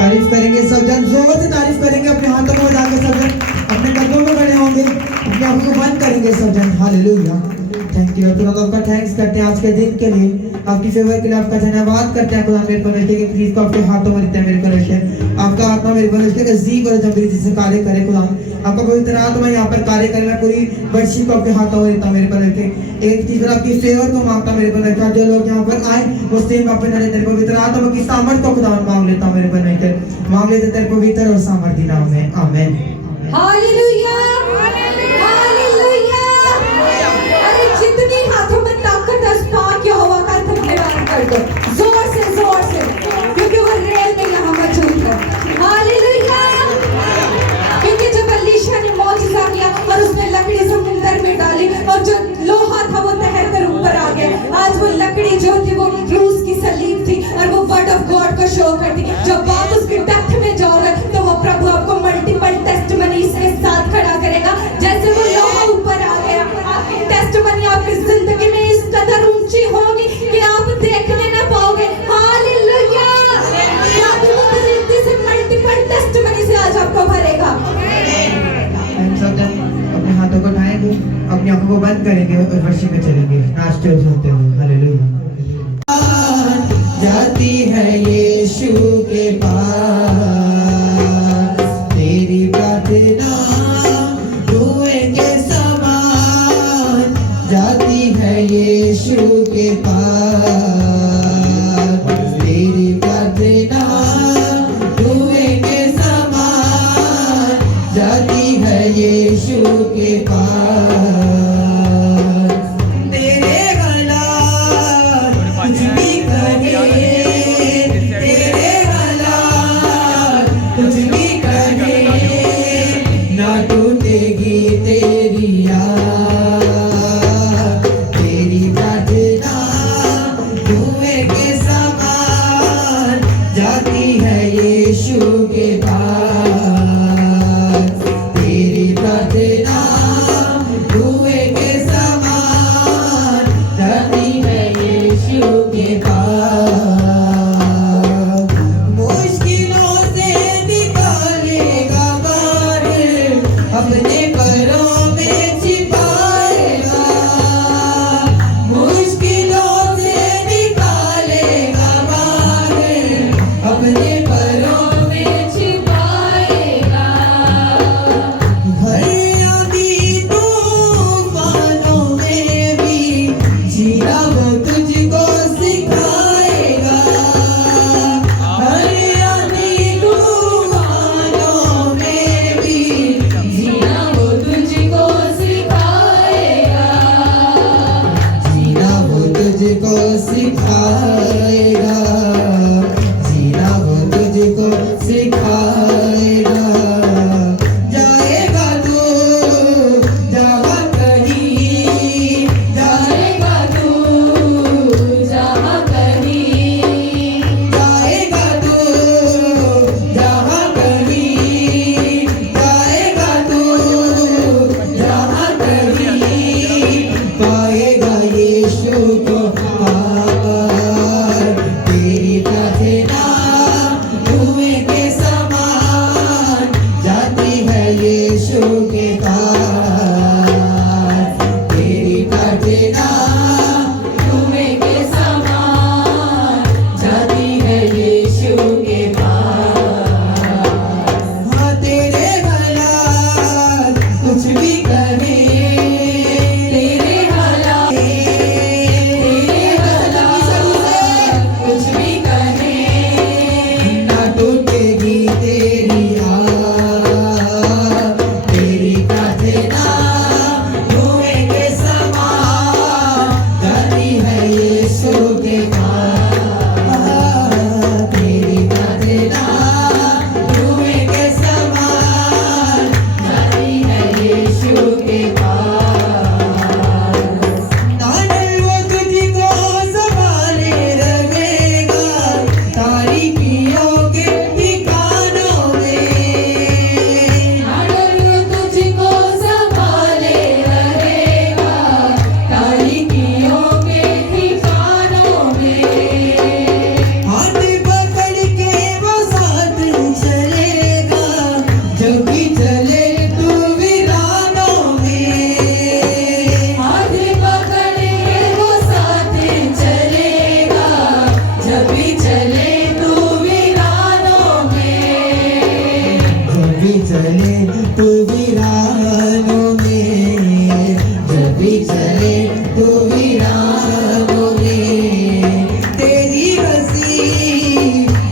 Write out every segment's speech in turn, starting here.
तारीफ करेंगे सब जन, जोर से तारीफ करेंगे, अपने हाथों को बजा के सब जन अपने कदमों में खड़े होंगे, अपनी आंखों को बंद करेंगे सब जन। हालेलुया, थैंक यू खुदा, आपका थैंक्स करते हैं आज के दिन के लिए, आपकी फेवर के लिए आपका धन्यवाद करते हैं खुदा मेरे परमेश्वर के प्लीज को आपके हाथों में देते हैं मेरे परमेश्वर, आपका आत्मा मेरे परमेश्वर के जी और जबरी से कार्य करे खुदा, आपका पवित्र आत्मा यहाँ पर कार्य करे, मैं पूरी वर्षी को आपके हाथों में देता हूं मेरे परमेश्वर। एक चीज और आपकी फेवर को मांगता मेरे परमेश्वर, जो लोग यहाँ पर आए वो सेम अपने तेरे पवित्र आत्मा की सामर्थ को खुदा मांग लेता हूं मेरे परमेश्वर, मांग लेते तेरे पवित्र और सामर्थी नाम में, आमीन। Hallelujah, hallelujah. अरे जितनी हाथों में ताकत है, पाक यहोवा का धन्यवाद कर दो जोर से, क्योंकि वो रेल में यहाँ मौजूद है। हालेलुया, क्योंकि जब एलीशा ने मौजज़ा किया और उसने लकड़ी समुद्र में डाली और जो लोहा था वो तैर कर ऊपर आ गया, आज वो लकड़ी जो थी वो रूस की सलीब थी और वो वर्ड ऑफ गॉड को शो करती। जब आप उसके डेप्थ में जाओगे तो वो प्रभु आपको मल्टीपल टेस्टमनीज के साथ खड़ा करेगा। जैसे वो लोहा ऊपर आ गया, आपकी टेस्टमनी आपकी जिंदगी में इस कदर ऊंची होगी कि आप देखने न पाओगे। हालेलुया, से मल्टीपल टेस्टमनी से आज आपको भरेगा। हम सब जन अपने हाथों को उठाएंगे, अपनी आंखों को बंद करेंगे और वर्षी में चलेंगे नाचते और सुनते हुए। हालेलुया, जाती है यीशु के पास, तेरी प्रार्थना धुएं के समान, जाती है यीशु के पास, तेरी प्रार्थना धुएं के समान, जाती है यीशु के पास।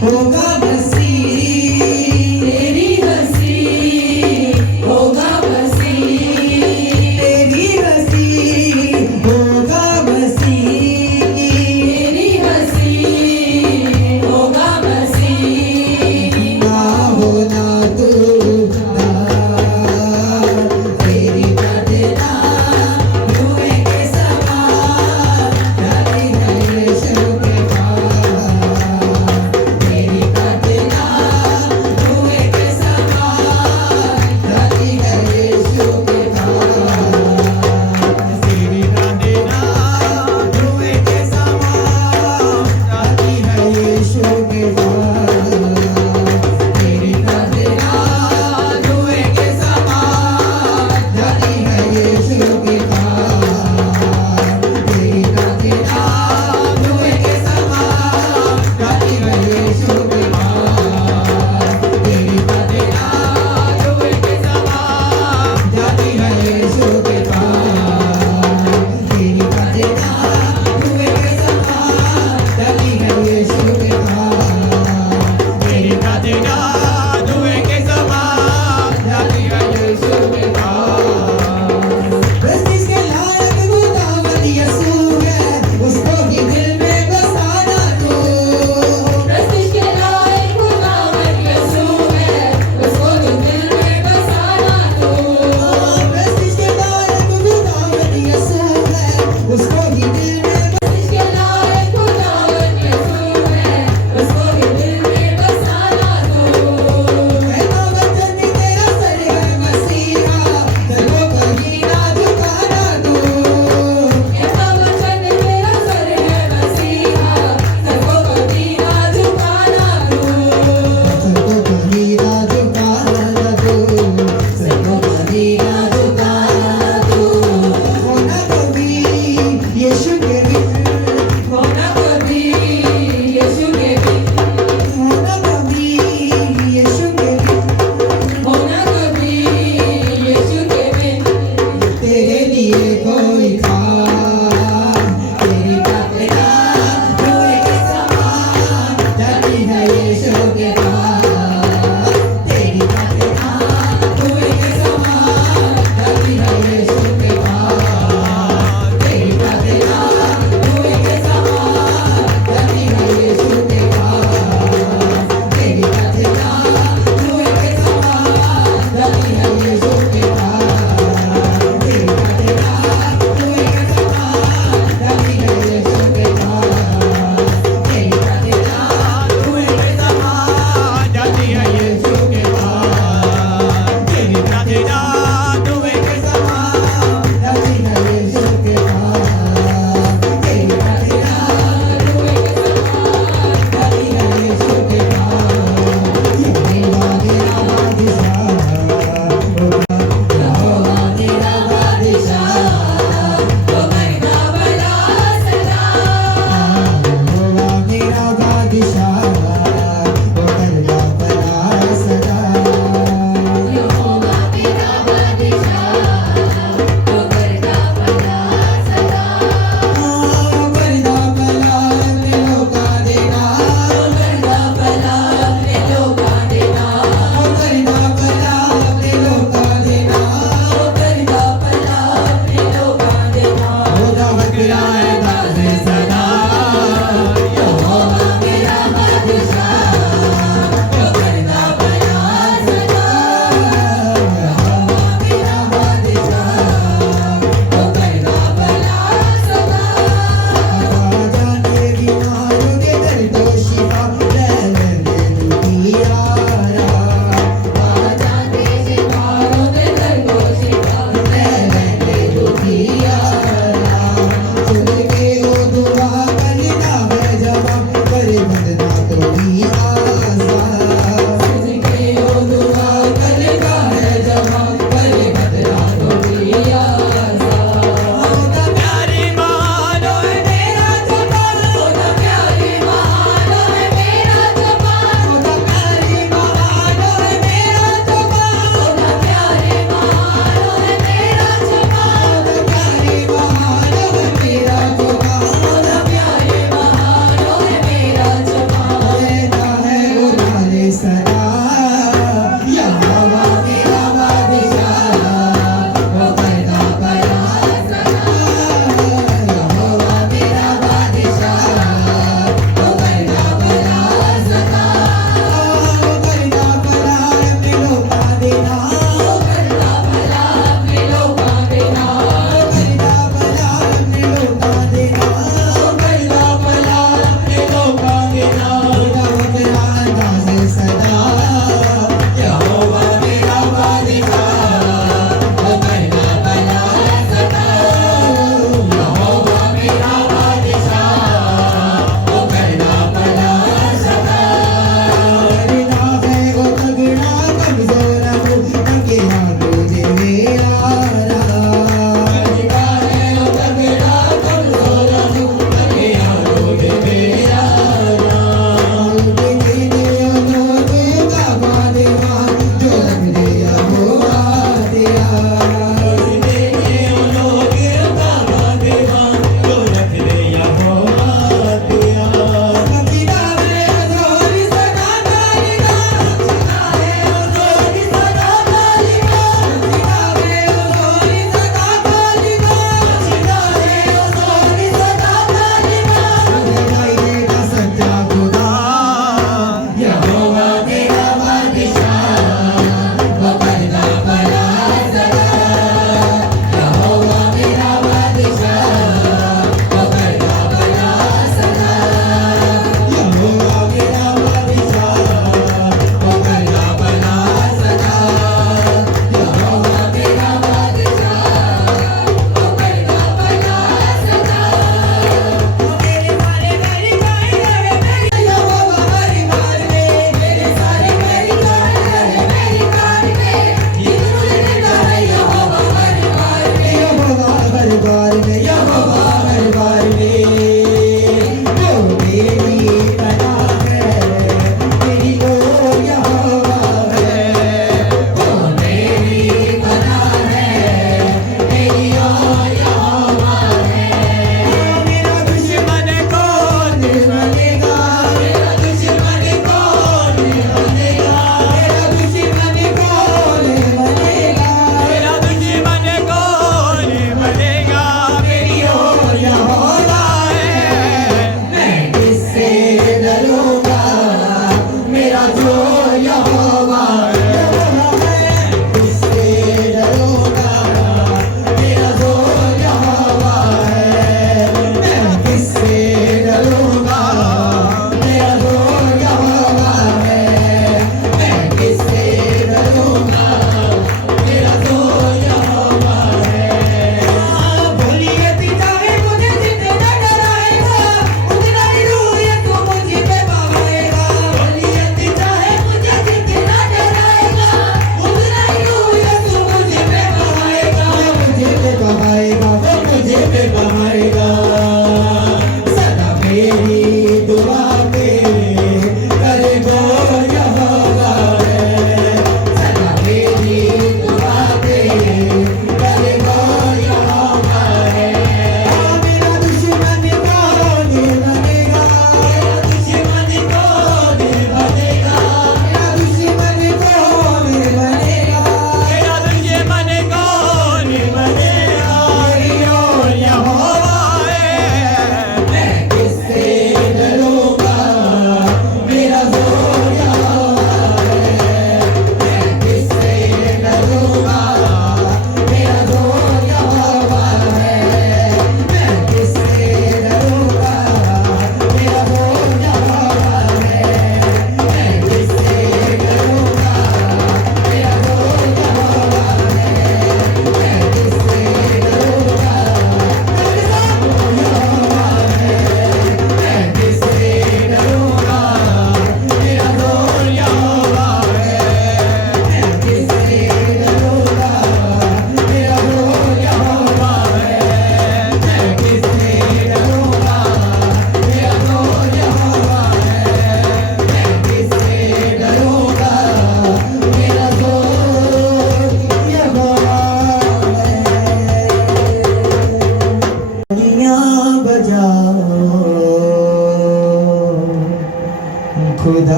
होगा मसीह, तेरी हंसी होगा मसीह, तेरी हंसी होगा मसीह, तेरी हंसी होगा मसीह। ना होना तू ना, तेरी बदना धुएं के समान, डाली है यीशु के पास, तेरी बदना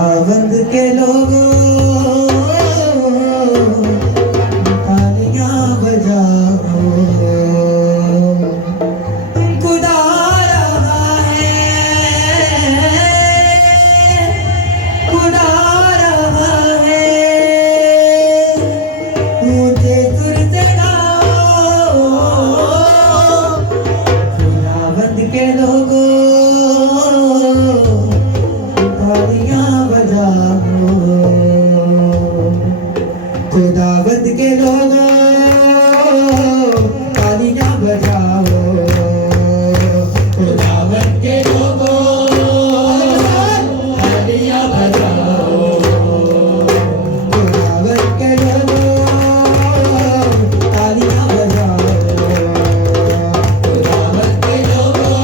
खुदावंद के लोगों तालियां बजाओ खुदा रहा है खुदा रहा है मुझे सुर से गाओ खुदावंद के लोगों तालियां बजाओ खुदावंद के लोगों तालियां बजाओ खुदावंद के लोगों तालियां बजाओ खुदावंद के लोगों तालियां बजाओ खुदावंद के लोगों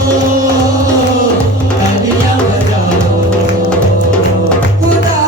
तालियां बजाओ खुदा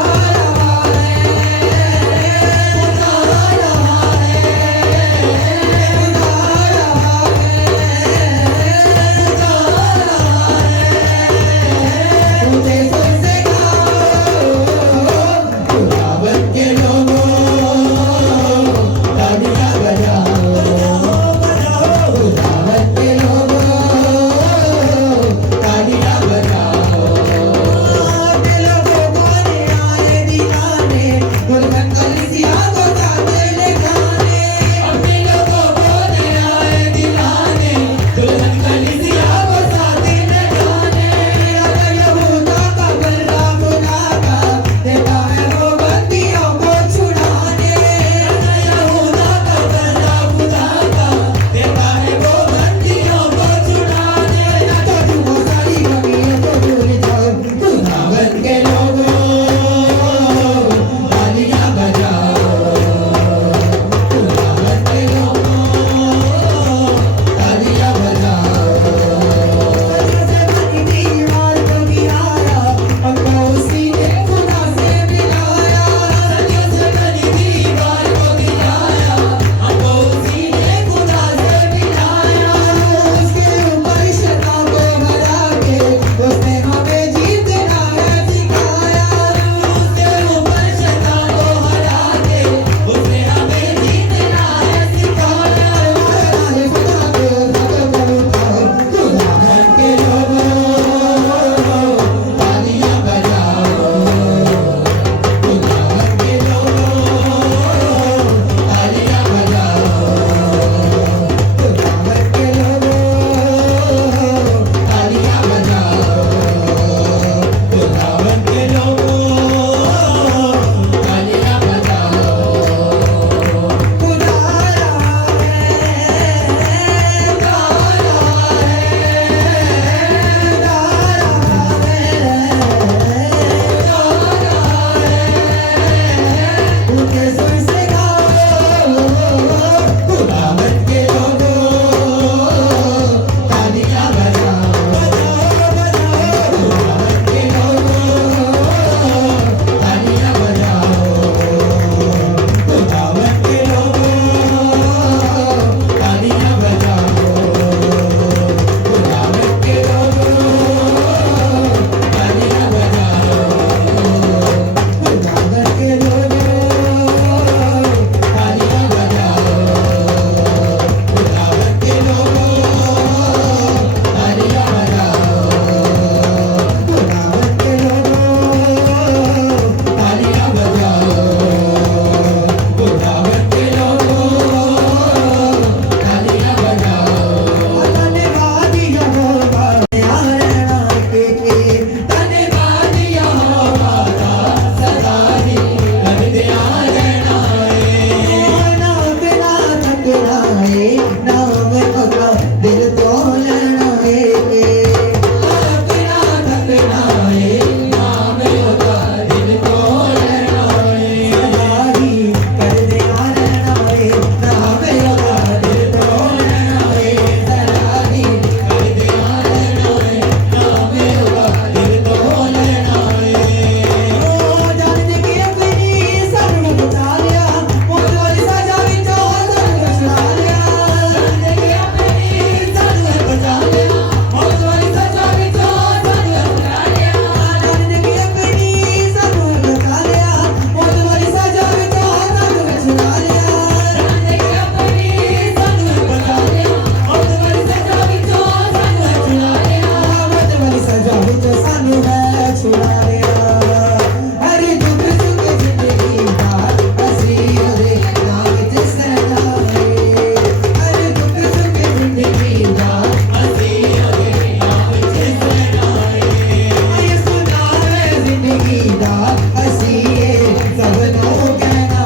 दा हसीए सबनों कहना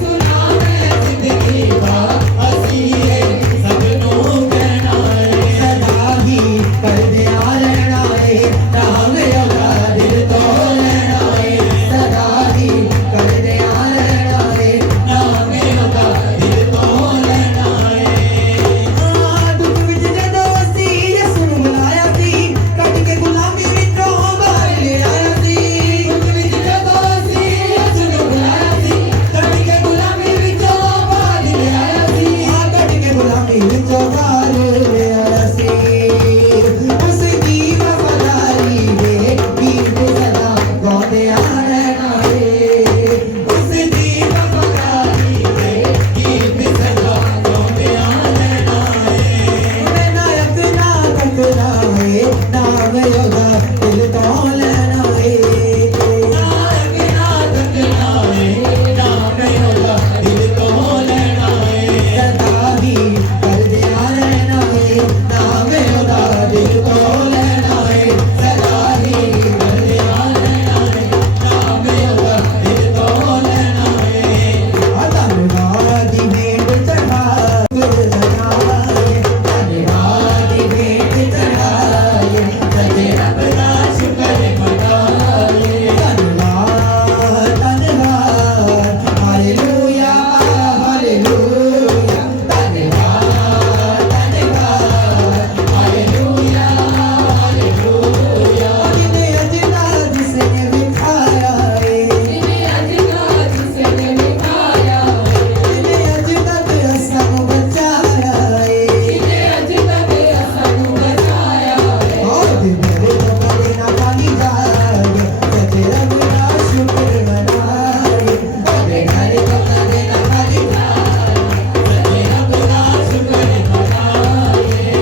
सुना मैं जिंदगी दा हसीए सबनों कहना सदा ही कर दिया रहना नाम योगा दिल तो लेना सदा ही कर दिया रहना नाम योगा दिल तो लेना दुख विच जदों असी यसू नूं बुलाया सी कट के गुलामी विचों बाहर ले आया सी दुख विच जदों असीं यसू नूं बुलाया सी कट के गुलामी विचों बाहर ले आया सी कट के गुलामी विचों बाहर ले आया सी उसकी वफादारी दे गीत सदा गाते रहना उसदी वफादारी दे गीत सदा गाते रहना मैं नायक ना तकना नाम योगा दिल तो लेना नायक ना तकना नाम योगा दिल तो लेना सदा ही कर दिया रहना नाम योगा दिल तो लेना सदा ही कर दिया नाम योगा दिल तो लेना धन्यवाद भेंट चढ़ाए धन्यवाद भेंट चढ़ाए सजे रब बड़ा शुक्र मनाए धन्यवाद धन्यवाद हालेलुया हालेलुया धन्यवाद धन्यवाद हालेलुया हालेलुया जिन्हें अजना जिसने बिठाया इन्हें अजना जिसने निभाया जिन्हें अजना असम बचाया इन्हें अजना असन बचाया और मेरे तो कभी ना खाली जाए सचे रब का शुक्र मनाए और मेरे तो कभी ना खाली जाए तेरा बड़ा शुक्र मनाए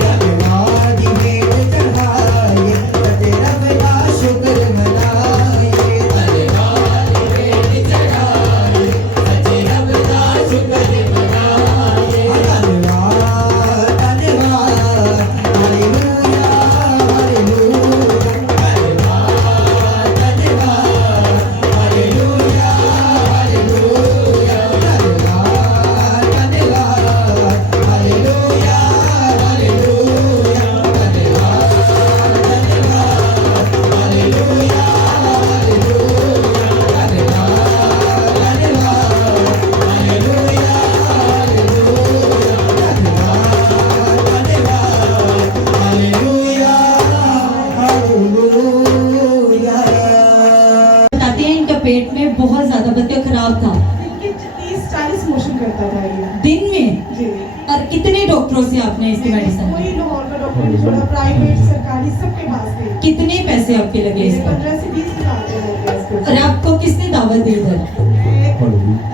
धन्यवाद भेंट चढ़ाए सचे रब का शुक्र मनाए धन्यवाद भेंट चढ़ाए सच्चे रब का शुक्र मनाए धन्यवाद धन्यवाद हालेलुया हालेलुया धन्यवाद धन्यवाद हालेलुया हालेलुया धन्यवाद धन्यवाद हालेलुया हालेलुया बताते हैं इनका पेट में बहुत ज्यादा बच्चा खराब था इनकी 30-40 मोशन करता था ये दिन में। जी और कितने डॉक्टरों से आपने इसकी मेडिसिन कोई ली? लाहौर का डॉक्टर नहीं छोड़ा, प्राइवेट सरकारी सबके पास थे। कितने पैसे आपके लगे इस पर? 15 से 20 हज़ार रुपए लग गए इसको। और आपको किसने दावत दी इधर?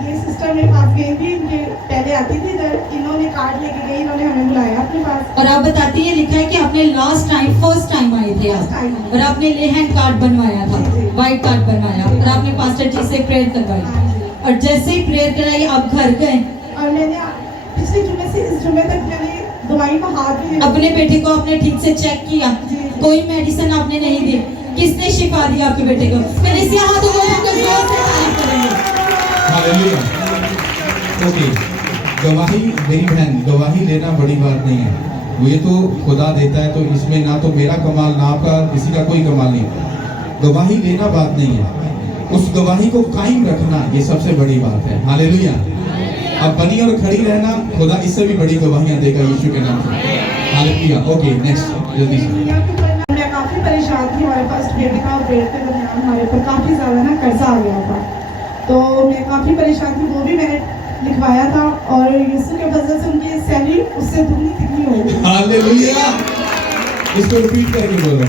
ये सिस्टर मेरे पास गई थी, इनके पहले आती थी इधर, इन्होंने कार्ड लेके गई, इन्होंने हमें बुलाया अपने पास। और आप बताती है लिखा है कि आपने फर्स्ट टाइम आए थे First time आप आए। और आपने ले हैंड कार्ड बनवाया था, जी, जी। व्हाइट कार्ड बनवाया और आपने पास्टर जी से प्रेयर करवाई हाँ जी। और जैसे ही प्रेयर कराई आप घर गए और मैंने पिछले जुमे से इस जुमे तक मैंने दवाई में हाथ भी नहीं अपने बेटे को आपने ठीक से चेक किया, जी, जी। कोई मेडिसिन आपने नहीं दी, किसने शिफा दिया आपके बेटे को? मैंने इसे हाथों को जोर से तारीफ करेंगे। हालेलुया। ओके, गवाही मेरी बहन, गवाही लेना बड़ी बात नहीं है, वो ये तो खुदा देता है, तो इसमें ना तो मेरा कमाल ना आपका किसी का कोई कमाल नहीं। गवाही लेना बात नहीं है, उस गवाही को कायम रखना ये सबसे बड़ी बात है। हालेलुया। अब बनी और खड़ी रहना, खुदा इससे भी बड़ी गवाहियां देगा यीशु के नाम से। हालेलुया। ओके, नेक्स्ट जल्दी से। मैं काफ़ी परेशान थी, हमारे फर्स्ट बेटे का और बेटे के दरमियान हमारे ऊपर काफ़ी ज़्यादा ना कर्जा आ गया था, तो मैं काफ़ी परेशान थी, वो भी मैंने लिखवाया था और यीशु के वजह से उनकी सैलरी उससे दुगनी तिगनी हो गई। हालेलुया। इसको रिपीट करके बोलो।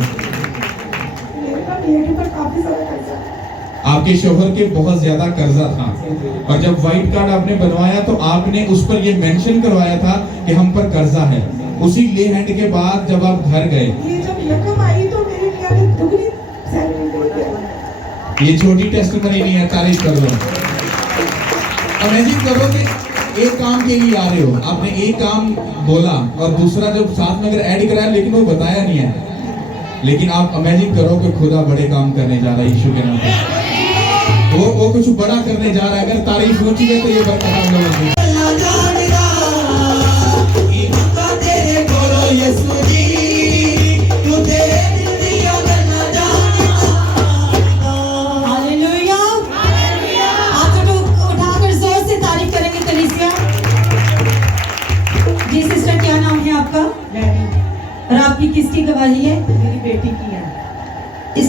मेरे ऊपर काफ़ी ज़्यादा कर्जा। आपके शोहर के बहुत ज्यादा कर्जा था और जब व्हाइट कार्ड आपने बनवाया तो आपने उस पर ये मेंशन करवाया था कि हम पर कर्जा है। उसी ले हैंड के बाद जब आप घर गए, ये जब रकम आई तो मेरे लिए अभी दुगनी सैलरी दे दिया। ये छोटी टेस्टमनी नहीं है, तारीफ कर दो। इमेजिन करो कि एक काम के लिए आ रहे हो, आपने एक काम बोला और दूसरा जब साथ में अगर ऐड कराया लेकिन वो बताया नहीं है, लेकिन आप इमेजिन करो कि खुदा बड़े काम करने जा रहा है यीशु के नाम पे। वो कुछ बड़ा करने जा रहा है। अगर तारीफ ऊंची है तो ये बता हम लोगों की। हालेलुया। हाथ उठाकर जोर से तारीफ करेंगे कलीसिया। जी सिस्टर, क्या नाम है आपका और आपकी किसकी गवाही है? मेरी बेटी की है। इस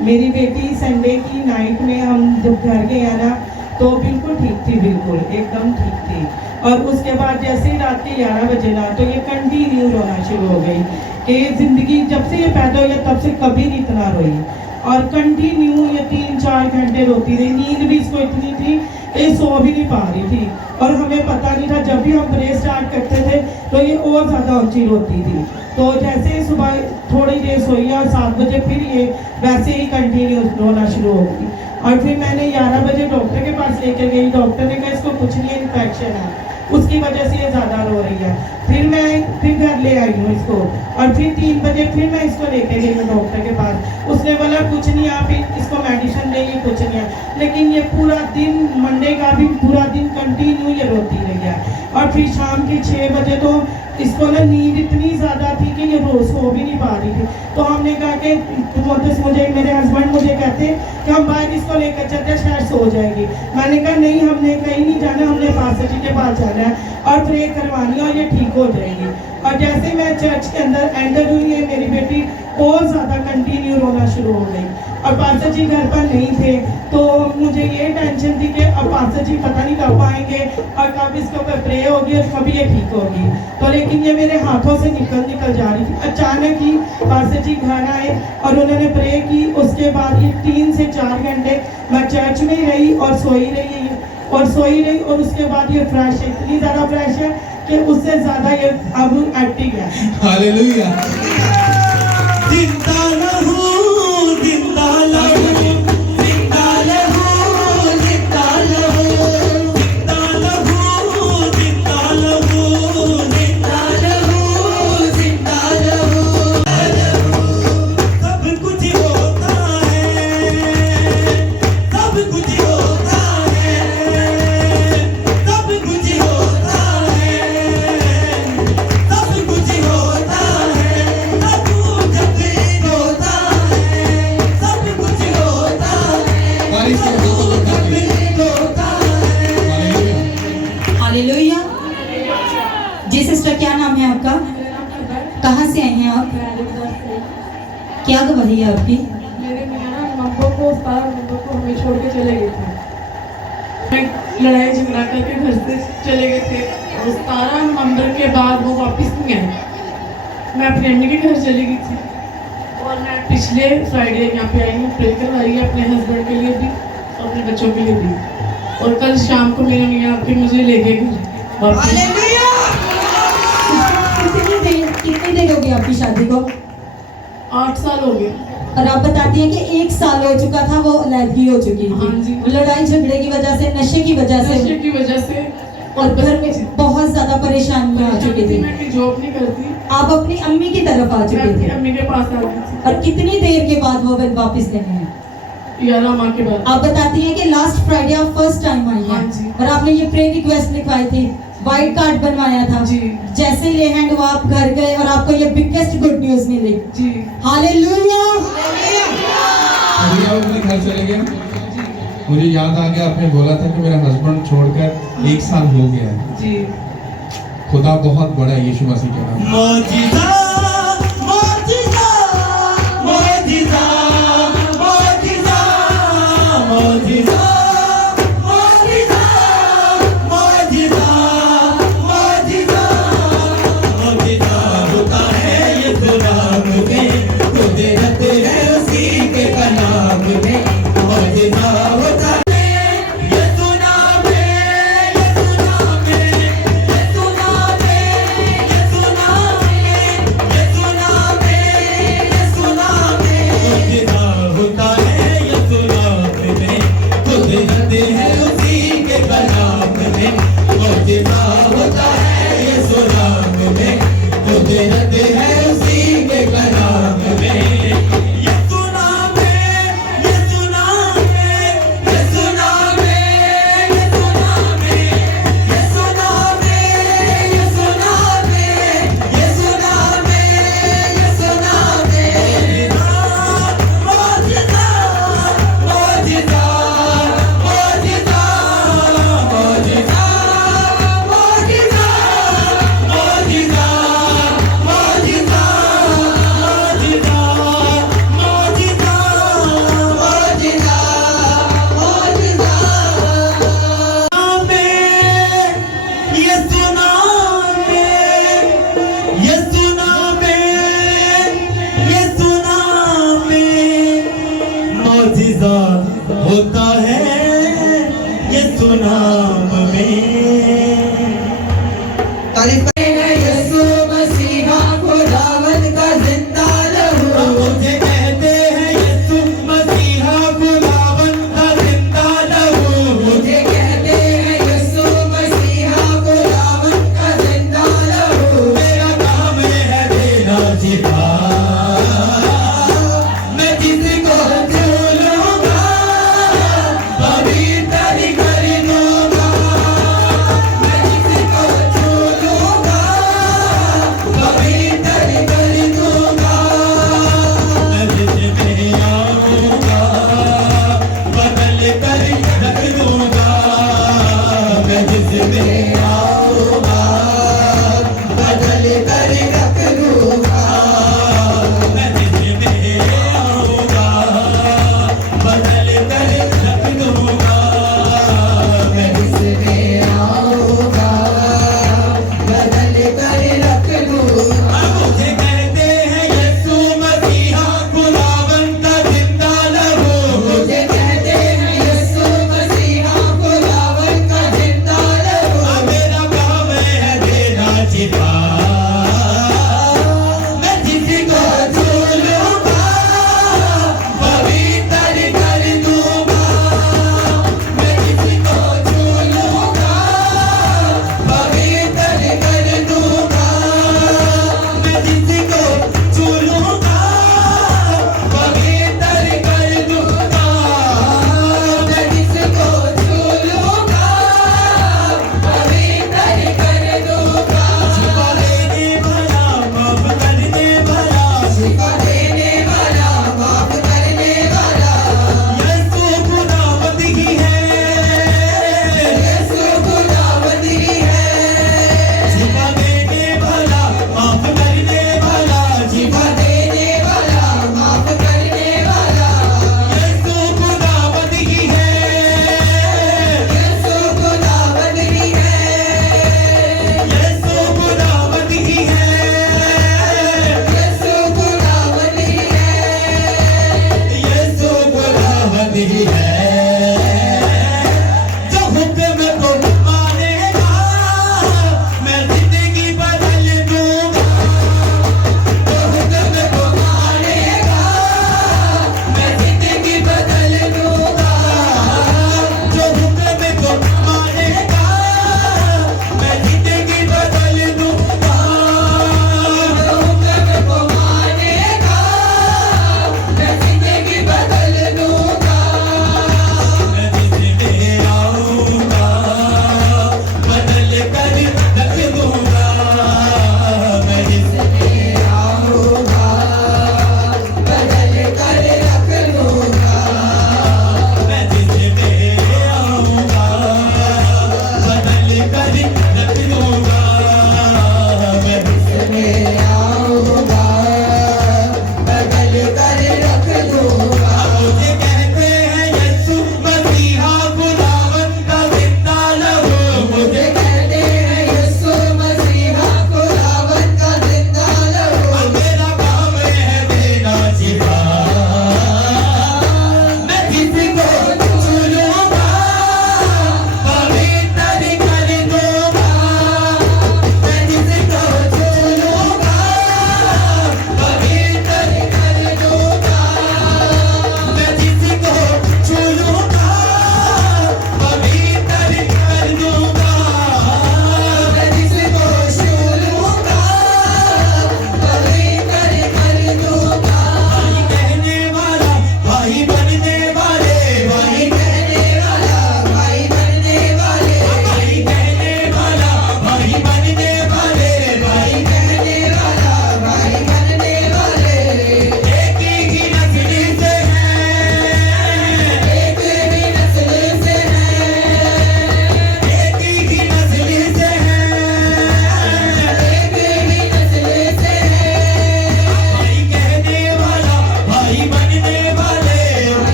मेरी बेटी संडे की नाइट में हम जब घर गए हैं ना तो बिल्कुल ठीक थी, बिल्कुल एकदम ठीक थी। और उसके बाद जैसे ही रात के 11 बजे ना तो ये कंटिन्यू रोना शुरू हो गई कि ज़िंदगी जब से ये पैदा हुई है तब से कभी नहीं इतना रोई। और कंटिन्यू ये 3-4 घंटे रोती रही। नींद भी इसको इतनी थी ये सो भी नहीं पा रही थी। और हमें पता नहीं था, जब भी हम प्रे स्टार्ट करते थे तो ये और ज़्यादा ऊंची रोती थी। तो जैसे ही सुबह थोड़ी देर सोई और 7 बजे फिर ये वैसे ही कंटिन्यू रोना शुरू हो गई। और फिर मैंने 11 बजे डॉक्टर के पास लेकर गई। डॉक्टर ने कहा इसको कुछ नहीं, इन्फेक्शन है, उसकी वजह से ये ज़्यादा रो रही है। फिर घर ले आई हूँ इसको। और फिर 3 बजे फिर मैं इसको लेके गई हूँ डॉक्टर के पास। उसने बोला कुछ नहीं, आप इसको मेडिसिन लेंगे, कुछ नहीं है। लेकिन ये पूरा दिन, मंडे का भी पूरा दिन कंटिन्यू ये रोती रही है। और फिर शाम के 6 बजे तो इसको ना नींद इतनी ज़्यादा थी कि ये रोज सो भी नहीं पा रही थी। तो हमने कहा कि मुझे मेरे हस्बैंड मुझे कहते कि हम बाहर इसको लेकर चलते, शायद सो जाएगी। मैंने कहा नहीं, हमने कहीं नहीं जाना, हमने पास्टर जी के पास जाना है और प्रे करवानी है और ये ठीक हो जाएगी। और जैसे मैं चर्च के अंदर एंटर हुई है मेरी बेटी और ज़्यादा कंटिन्यू रोना शुरू हो गई। और पास्टर जी घर पर नहीं थे तो मुझे ये टेंशन थी कि अब पास्टर जी पता नहीं कब आएंगे और कब इसके ऊपर प्रे होगी और कभी ये ठीक होगी। तो लेकिन ये मेरे हाथों से निकल जा रही थी। अचानक ही पास्टर जी घर आए और उन्होंने प्रे की। उसके बाद ये 3 से 4 घंटे मैं चर्च में रही और सोई रही और उसके बाद ये फ्रेश है, इतनी ज़्यादा फ्रेश है कि उससे ज़्यादा ये अब एक्टिव है। हालेलुया। जिंदा रहूं, जिंदा रहूं, जिंदा रहूं, जिंदा रहूं, जिंदा रहूं, जिंदा रहूं, जिंदा रहूं, जिंदा रहूं। सब कुछ होता है, सब कुछ होता है, सब कुछ होता है, सब कुछ होता है। प्रभु जब होता है, सब कुछ होता है। बारिश का प्रभु जब होता है। हालेलुया। जी सिस्टर, क्या नाम है आपका? कहाँ से आई हैं आप? क्या गवाही है आपकी? मेरे मियाँ ना नवंबर को 17 नवंबर को हमें छोड़ के चले गए थे। मैं लड़ाई झगड़ा करके घर से चले गए थे और 17 नवंबर के बाद वो वापस नहीं आए। मैं अपनी अम्मी के घर चली गई थी और मैं पिछले फ्राइडे यहाँ पे आई हूँ, प्रे करवाई है अपने हस्बैंड के लिए भी और अपने बच्चों के लिए भी। और कल शाम को मेरे मियाँ आके मुझे ले गए घर वापस। कितनी देर हो गई आपकी शादी को? 8 साल हो गए। और आप बताती हैं कि 1 साल हो चुका था, वो अलहदगी हो चुकी हाँ जी। थी लड़ाई झगड़े की वजह से, नशे की वजह नशे से, की वजह से और घर में बहुत ज्यादा परेशानियां आ चुकी थी। मैं जॉब नहीं करती, आप अपनी अम्मी की तरफ आ मैं चुके अपनी थे। अम्मी के पास आ गई थी और कितनी देर के बाद वो वापस लेने हैं? 11 माह के बाद। आप बताती हैं कि लास्ट फ्राइडे आप फर्स्ट टाइम आई हाँ हैं जी। और आपने ये प्रे रिक्वेस्ट लिखवाई थी, वाइट कार्ड बनवाया था जी। जैसे ले हैंड हुआ आप घर गए और आपको ये बिगेस्ट गुड न्यूज मिली। जी। हालेलुया। अभी आप अपने घर चले गए। मुझे याद आ गया, आपने बोला था कि मेरा हस्बैंड छोड़कर 1 साल हो गया है। जी। खुदा बहुत बड़ा है यीशु मसीह के नाम। मौजिज़ा, मौजिज़ा, मौजिज़ा, मौजिज़ा, मौजिज़ा, मौजिज़ा, मौजिज़ा, मौजिज़ा, मौजिज़ा होता है ये गुलाम में, कुदरत है उसी के कलाम में। मौजिज़ा होता है ये सुना में, ये सुना में, ये सुना में, ये सुना में, ये सुना में, ये सुना में। मौजिज़ा होता है ये सुना में, होता है यीशु नाम में। तारीफ करें यीशु मसीहा खुदावन का जिंदा लहू। मुझे कहते हैं यीशु मसीहा खुदावन का जिंदा लहू। मुझे कहते हैं यीशु मसीहा खुदावन का जिंदा लहू। मेरा काम है देना छिपा, मैं जिसको छू लूंगा पवित्र कर दूंगा।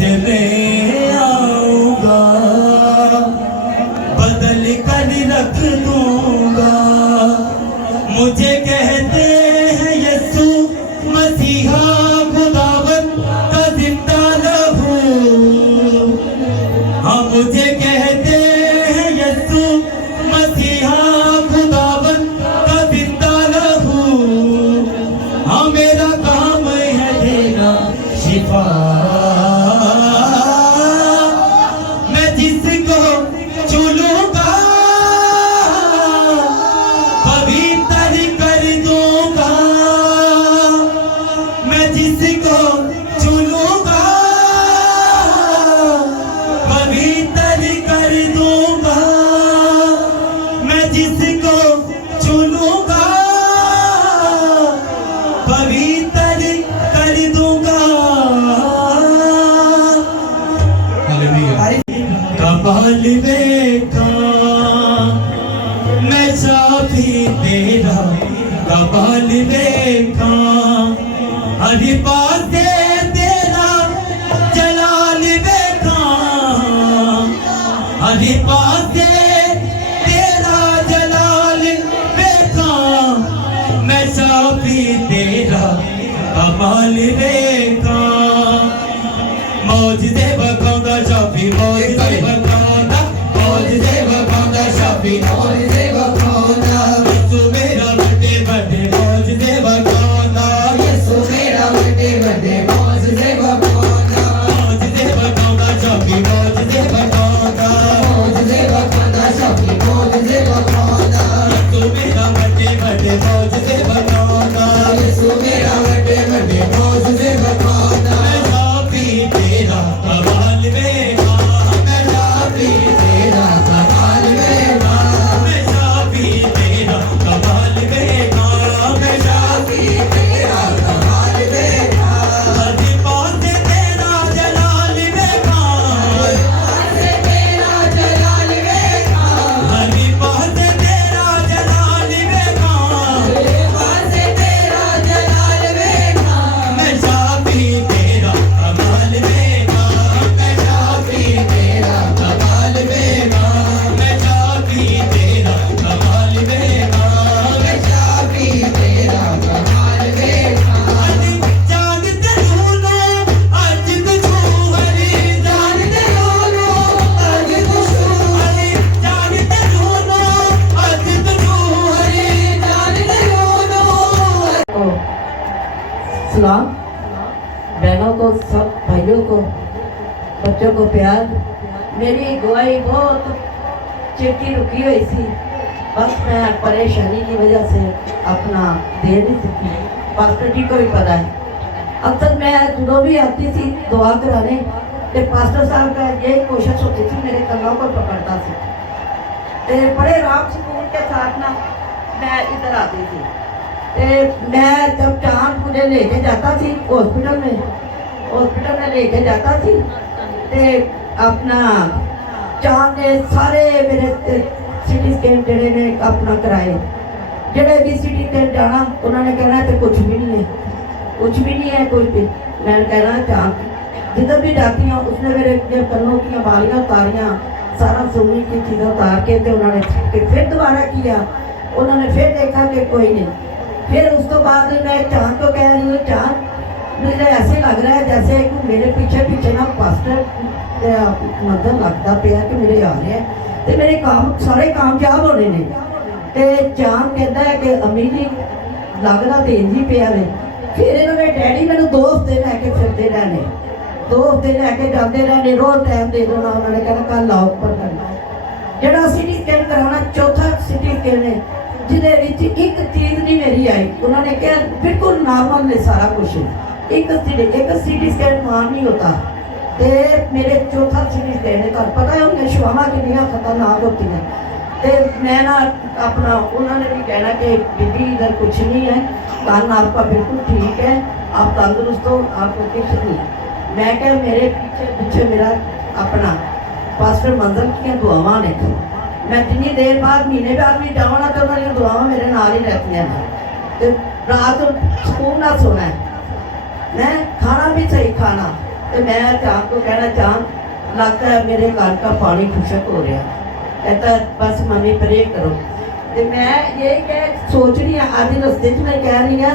मैं आऊंगा बदल कर रख दूंगा। मुझे कहते हैं यीशु मसीहा खुदावन का जिंदा लहू। हाँ मुझे कहते हैं यीशु मसीहा खुदावन का जिंदा लहू। हाँ मेरा काम है देना शिफा। मैं जिसको चुनूंगा पवित्र कर दूंगा। मैं जिसको चुनूंगा पवित्र कर दूंगा। मैं जिसको चुनूंगा पवित्र कर दूंगा। हालेलुया। कबाल बेका मैं साफी तेरा कबाल बेका। हरि पासे तेरा जलाल बेका। हरि पासे तेरा जलाल बेका। मैं साफी तेरा कबाल बेका। मौज दे बखांदा शाफी मौज दे बखांदा मौज दे बखांदा शाफी मौज दे बखांदा। यीशु मेरा बड़े बड़े मौज दे बखांदा। यीशु मेरा बड़े बड़े मौज दे बखांदा। मौज दे बखांदा शाफी मौज दे बखांदा। मौज दे बखांदा शाफी मौज दे बखांदा। यीशु मेरा बड़े बड़े मौज दे बखांदा। यीशु मेरा बड़े बड़े मौज दे बखांदा। मैं शाफी तेरा कमाल बेगा। मैं शाफी तेरा कमाल बेगा। मैं शाफी तेरा कमाल बेगा। मैं शाफी तेरा कमाल बेगा। हरि पासे तेरा जलाल बेगा। हरि पासे तेरा जलाल बेगा। हरि पासे तेरा जलाल बेगा। हरि पासे तेरा जलाल बेगा। मैं शाफी तेरा कमाल बेगा। मैं शाफी तेरा कमाल बेगा। मैं शाफी तेरा कमाल बेगा। मैं शाफी तेरा कमाल बेगा। हरि जानते होनो आज तुझको हरि जानते होनो आज तुझको हरि जानते होनो आज तुझको हरि जानते होनो। सलाम बहनों को, सब भाइयों को, बच्चों को प्यार। मेरी गवाही बहुत चिट्ठी रुकी हुई थी, बस मैं परेशानी की वजह से अपना दे नहीं सकी। पास्टर जी को भी पता है। अक्सर मैं जो भी आती थी दुआ कराने तो पास्टर साहब का यही कोशिश होती थी मेरे कन्नों को पकड़ता थी। ते बड़े राम सुकून के साथ ना मैं इधर आती थी। मैं जब चांद मुझे लेके जाता थी हॉस्पिटल में लेके जाता थी ते अपना चांद ने सारे मेरे सिटी स्कैन जड़े ने अपना कराए। जड़े भी सिटी स्कैन जाना उन्होंने कहना तो कुछ भी नहीं है, कुछ भी नहीं है, कुछ भी। मैंने कहना चांद जिधर भी जाती हूँ उसने मेरे कन्नों की बालियाँ उतारियाँ, सारा सोने की चीज़ें उतार के तो उन्होंने फिर दोबारा किया। उन्होंने फिर देखा कि कोई नहीं। फिर उसके बाद मैं चांद को कह रही हूँ, चांद मुझे ऐसे लग रहा है जैसे कि मेरे पीछे पीछे ना पास्टर मतलब लगता पे कि मेरे आ रहे हैं तो मेरे काम सारे कामयाब होने ने। तो चांद कहता है कि अम्मी जी लगना तो इंज ही पिया वे। फिर इन्होंने डैडी मैंने 2 हफ्ते लैके फिरते रहने, 2 हफ्ते लैके जाते रहने, रोज टाइम दे देना। उन्होंने कहना कल आओ पर करना जरा सिटी स्कैन कराना। चौथा सिटी स्कैन है जिदे विच एक चीज नहीं मेरी आई। उन्होंने कहा बिल्कुल नॉर्मल ने सारा कुछ। एक सिटी स्कैन मान नहीं होता। ते मेरे चौथा सिटी स्कैन है, पता है उन्हें शुआमा कितनी खतरनाक होती है। तो मैं ना अपना उन्होंने भी कहना कि बीबी इधर कुछ नहीं है, कान आपका बिल्कुल ठीक है, आप तंदुरुस्त हो, आपको कुछ नहीं। मैं क्या मेरे पीछे मेरा अपना पास्टर मंजर की दुआवां ने। मैं जितनी देर बाद महीने बाद भी जाऊँ ना तो उन्होंने दुआवां मेरे नाल ही रहती हैं। तो रात सुकून ना सोना है, मैं खाना भी सही खाना, तो मैं चांद को कहना, चांद लगता है मेरे घर का पानी खुशक हो रहा है। कहता है बस मम्मी प्रे करो। तो मैं ये क्या सोच रही हूँ, आज रस्ते मैं कह रही हूँ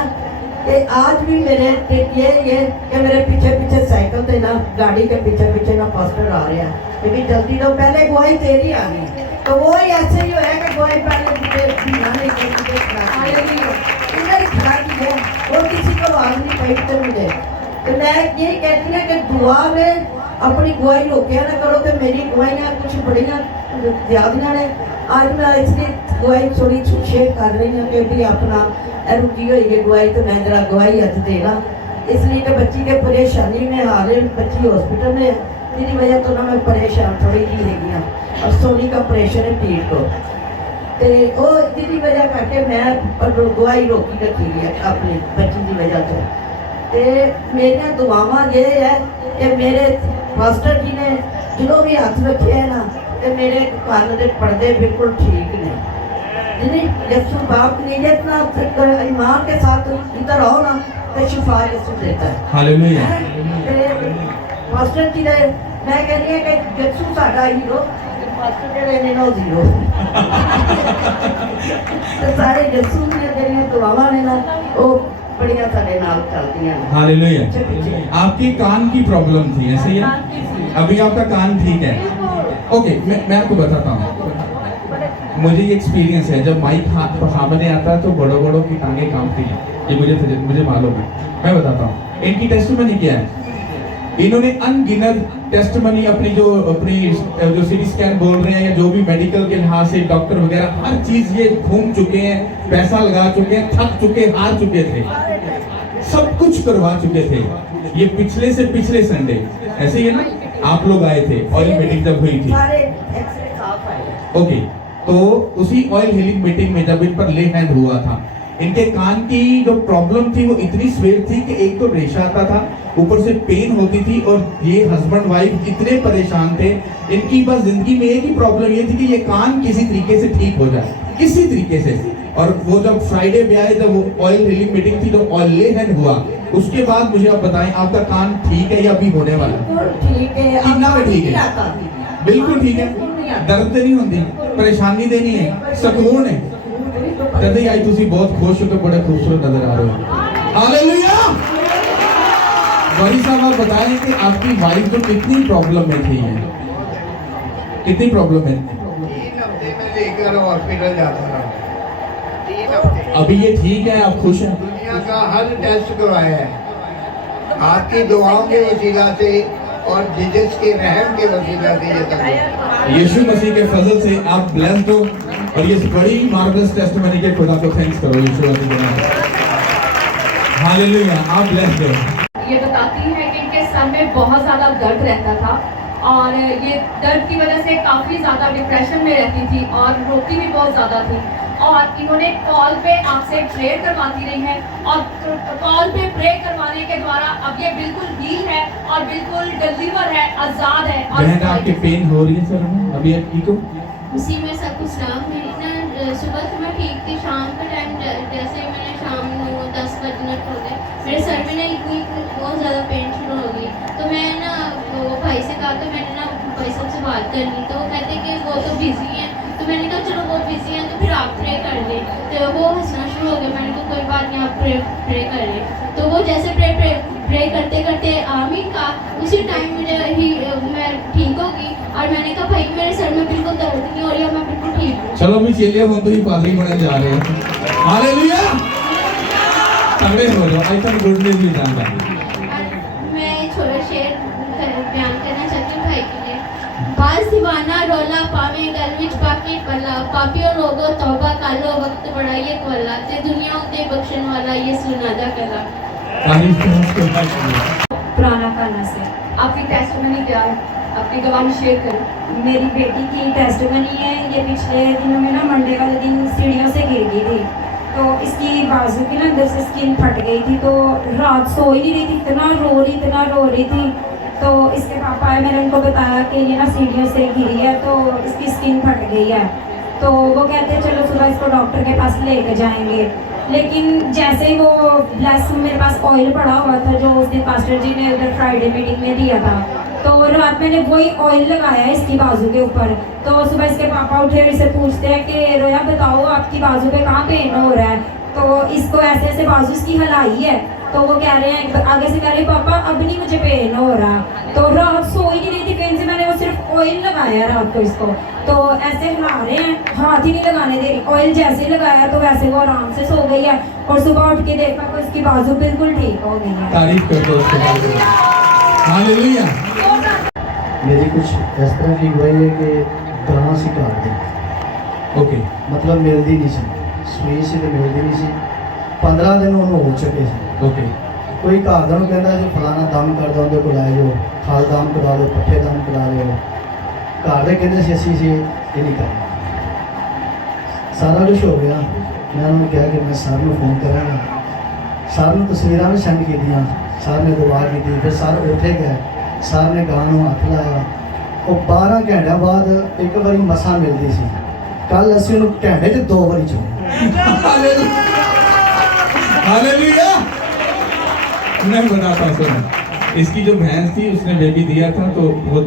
कि आज भी मेरे ये कि मेरे पीछे पीछे साइकिल पे ना, गाड़ी के पीछे पीछे ना पास्टर आ रहा है, क्योंकि जल्दी तो पहले गवाही तेरी आ गई। तो वो ही ऐसे ही होया कि गवाही पहले खड़ा की है और किसी को आवाज नहीं पाई तो मुझे। तो मैं ये कहती हूँ कि दुआ में अपनी गवाही रोकिया ना करो। तो मेरी गवाहियाँ कुछ बड़ियाँ ज्यादा ने, आज मैं इसलिए गवाही थोड़ी शेयर कर रही हूँ कि भी अपना रुकी हुई है गवाही, तो मैं जरा गवाही अच देना, इसलिए कि बच्ची के परेशानी में हाल है, बच्ची हॉस्पिटल में, तेरी वजह तो ना मैं परेशान थोड़ी जी हैगी हाँ। और सोनी का ऑपरेशन है पीठ को, तो वो तेरी वजह करके मैं गवाही रोकी रखी है अपनी बच्ची की वजह से। तो मेरिया दुआवां ये है कि मेरे मास्टर जी ने जो भी हाथ रखे है ना, तो मेरे कान के पर्दे बिल्कुल ठीक नहीं। यीशु बाप ने इतना ईमान के साथ इधर आओ ना, तो शिफा यीशु देता है। हालेलुया। मास्टर जी ने, मैं कह रही हूँ कि यीशु साडा हीरो, मास्टर जेडे ने नो जीरो। तो सारे यीशु ने जेड़ियां दुआवां ने ना, वो बढ़िया साडे नाल चलदियां ने। हालेलुया। आपकी कान की प्रॉब्लम थी, ऐसे ही है? अभी आपका कान ठीक है? ओके, मैं आपको बताता हूँ। मुझे ये एक्सपीरियंस है, जब माइक हाथ पर सामने आता है तो बड़ों बड़ों की टांगें कांपती हैं, ये मुझे मालूम है। मैं बताता हूँ इनकी टेस्टमनी क्या है। इन्होंने अनगिनत टेस्टमनी अपनी जो सीटी स्कैन बोल रहे हैं या जो भी मेडिकल के लिहाज से डॉक्टर वगैरह हर चीज ये घूम चुके हैं, पैसा लगा चुके हैं, थक चुके, हार चुके थे, सब कुछ करवा चुके थे। ये पिछले से पिछले संडे ऐसे ही है ना, आप लोग आए थे, ऑयल मीटिंग जब हुई थी। ओके, तो उसी ऑयल हीलिंग मीटिंग में जब इन पर ले हैंड हुआ था, इनके कान की जो प्रॉब्लम थी वो इतनी स्वेर थी कि एक तो रेशा आता था, ऊपर से पेन होती थी, और ये हस्बैंड वाइफ इतने परेशान थे। इनकी बस जिंदगी में एक ही प्रॉब्लम ये थी कि ये कान किसी तरीके से ठीक हो जाए, किसी तरीके से। और वो जब फ्राइडे में आए, जब वो ऑयल हीलिंग मीटिंग थी, जो ऑयल ले हैंड हुआ, उसके बाद मुझे आप बताएं आपका कान ठीक है या अभी होने वाला है? ठीक है, कितना में ठीक है? बिल्कुल ठीक है, दर्द नहीं होती, परेशानी देनी है, सुकून है। कहते आई तुसी बहुत खुश हो, तो बड़े खूबसूरत नजर आ रहे हो। हालेलुया। वही साहब आप बताएं कि आपकी वाइफ को कितनी प्रॉब्लम में थी, कितनी प्रॉब्लम है? 3 हफ्ते में लेकर हॉस्पिटल जाता रहा, 3 हफ्ते। अभी ये ठीक है, आप खुश हैं? दुनिया का हर टेस्ट करवाया है, आपकी दुआओं के वसीला से और जीसस के रहम के वसीला से ये तक हुआ। यीशु मसीह के फजल से आप ब्लेस्ड हो, और ये बड़ी मार्वलस टेस्टिमनी के खुदा को थैंक्स करो यीशु मसीह के नाम। हालेलुया, आप ब्लेस्ड हो। ये बताती है कि इनके सर में बहुत ज़्यादा दर्द रहता था, और ये दर्द की वजह से काफ़ी ज़्यादा डिप्रेशन में रहती थी, और रोती भी बहुत ज़्यादा थी। और इन्होंने कॉल पे आपसे प्रेयर करवाती रही है, और कॉल पे प्रेयर करवाने के द्वारा अब ये बिल्कुल हील है और बिल्कुल डिलीवर है, आज़ाद है। बहन आपके पेन हो रही है सर में? अभी आप ठीक हो? उसी में सब कुछ नाम मेरी ना सुबह से मैं ठीक थी, शाम के टाइम जैसे मैंने शाम 9-10 बजे हो गए, मेरे सर में ना इतनी बहुत ज़्यादा पेन शुरू हो गई। तो मैं ना वो भाई से कहा, तो मैंने ना भाई साहब से बात करनी, तो वो कहते कि वो तो बिजी हैं। तो मैंने कहा चलो वो बिजी हैं तो फिर आप प्रे कर लें। तो वो हंसना शुरू हो गया, मैंने कहा कोई बात नहीं, आप प्रे कर लें। तो वो जैसे प्रे करते करते आमीन का, उसी टाइम मुझे ही मैं ठीक हो गई, और मैंने कहा भाई मेरे सर में बिल्कुल दर्द नहीं हो रही है, मैं बिल्कुल ठीक हूँ। चलो अभी चलिए, हम तो ही पादरी बनने जा रहे हैं। हालेलुया, तगड़े हो जाओ। आई थिंक गुड न्यूज़ भी जानता हूँ। मैं छोटा शेर बयान करना चाहती हूँ भाई के लिए। बाल सिवाना रोला पावे गल विच पाके पला, पापियों रोगो तौबा कालो वक्त बढ़ाइए कोला, ते दुनिया उते बख्शण वाला ये सुनादा कला। पुराना खाना से आपकी टेस्टमनी क्या है, अपनी गवाही शेयर करें। मेरी बेटी की टेस्टमनी है, ये पिछले दिनों में ना मंडे वाले दिन सीढ़ियों से गिर गई थी, तो इसकी बाजू की ना अंदर से स्किन फट गई थी, तो रात सो ही नहीं रही थी, इतना रो रही थी। तो इसके पापा है, मैंने उनको बताया कि ये ना सीढ़ियों से गिरी है, तो इसकी स्किन फट गई है। तो वो कहते हैं चलो सुबह इसको डॉक्टर के पास लेके जाएंगे। लेकिन जैसे ही वो ब्लेस मेरे पास ऑयल पड़ा हुआ था जो उस दिन पास्टर जी ने उधर फ्राइडे मीटिंग में दिया था, तो रात मैंने वही ऑयल लगाया इसकी बाजू के ऊपर। तो सुबह इसके पापा उठे और इसे पूछते हैं कि रोया बताओ आपकी बाजू पे कहाँ पेन हो रहा है, तो इसको ऐसे ऐसे बाजू इसकी हलाई है, तो वो कह रहे हैं आगे से कह रहे पापा अब नहीं मुझे पेन हो रहा। तो रात सो ही नहीं रही थी पेन से, मैंने वो सिर्फ ऑयल लगाया रात को इसको, तो ऐसे हिला रहे हैं, हाथ ही नहीं लगाने दे रही। ऑयल जैसे ही लगाया तो वैसे वो आराम से सो गई है, और सुबह उठ के देखा तो इसकी बाजू बिल्कुल ठीक हो गई है। तारीफ कर दो उसके बाद। हालेलुया। मेरी कुछ इस तरह की गवाही है कि ग्रां सी घर दी, ओके, मतलब मिलती नहीं सी, सूई सी तो मिलती नहीं सी। 15 दिन उन्होंने हो चुके थे। ओके, कोई घरदार ਨੂੰ ਕਹਿੰਦਾ ਜੀ ਫਲਾਣਾ ਦਮ ਕਰਦਾ ਉਹਦੇ ਕੋਲ ਆ ਜਾਓ, ਖਾਲ ਦਮ ਕਰਾ ਲਓ, ਪੱਠੇ ਦਮ ਕਰਾ ਲਿਓ। ਘਰ ਦੇ ਕਹਿੰਦੇ ਸੀ ਅਸੀਂ ਇਹ ਨਹੀਂ ਕਰਨਾ। ਸਾਰਾ ਕੁਝ ਹੋ ਗਿਆ। ਮੈਂ ਉਹਨਾਂ ਨੂੰ ਕਿਹਾ ਕਿ ਮੈਂ ਸਰ ਨੂੰ ਫੋਨ ਕਰਾਂਗਾ। ਸਰ ਨੂੰ ਤਸਵੀਰਾਂ ਵੀ ਸੈਂਡ ਕੀਤੀਆਂ, ਸਰ ਨੇ ਦੁਆ ਕੀਤੀ। ਫਿਰ ਸਰ ਉੱਥੇ ਗਏ, ਸਰ ਨੇ ਗਾਂ ਨੂੰ ਹੱਥ ਲਾਇਆ। ਉਹ 12 ਘੰਟਿਆਂ ਬਾਅਦ ਇੱਕ ਵਾਰੀ ਮਸਾਂ ਮਿਲਦੀ ਸੀ। ਕੱਲ ਅਸੀਂ ਉਹਨੂੰ ਘੰਟੇ 'ਚ 2 ਵਾਰੀ ਚੁੱਕੇ। हालेलुया। मैं बताता हूँ, सुनो, इसकी जो भैंस थी उसने बेबी दिया था, तो वो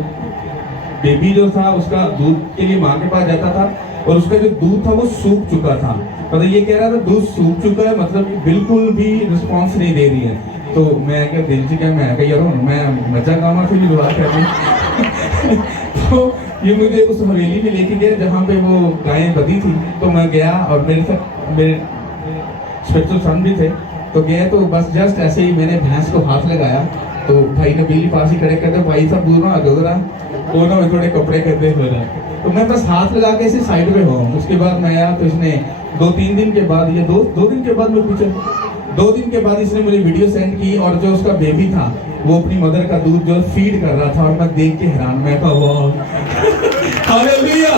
बेबी जो था उसका दूध के लिए माँ के पास जाता था, और उसका जो दूध था वो सूख चुका था। मतलब ये कह रहा था दूध सूख चुका है, मतलब बिल्कुल भी रिस्पॉन्स नहीं दे रही है। तो मैं क्या दिल से क्या, मैं क्या यार मैं मजा गामा से भी दुआ कर रही। तो ये मुझे उस हवेली में लेके गया जहाँ पे वो गायें बधी थी। तो मैं गया और मेरे साथ मेरे स्पेशल सन भी थे, तो गए तो बस जस्ट ऐसे ही मैंने भैंस को हाथ लगाया, तो भाई ने बिल्ली पास ही खड़े करते, भाई साहब दूर ना जो जरा वो ना थोड़े कपड़े करते हो रहा है। तो मैं बस हाथ लगा के इसे साइड में हुआ। उसके बाद मैं आया तो इसने 2-3 दिन के बाद, ये दो दिन के बाद मैं पूछा, 2 दिन के बाद इसने मुझे वीडियो सेंड की, और जो उसका बेबी था वो अपनी मदर का दूध जो फीड कर रहा था, और मैं देख के हैरान, मैं कहा वाह हालेलुया।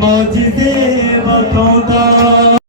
मौजिज़े वखाउंदा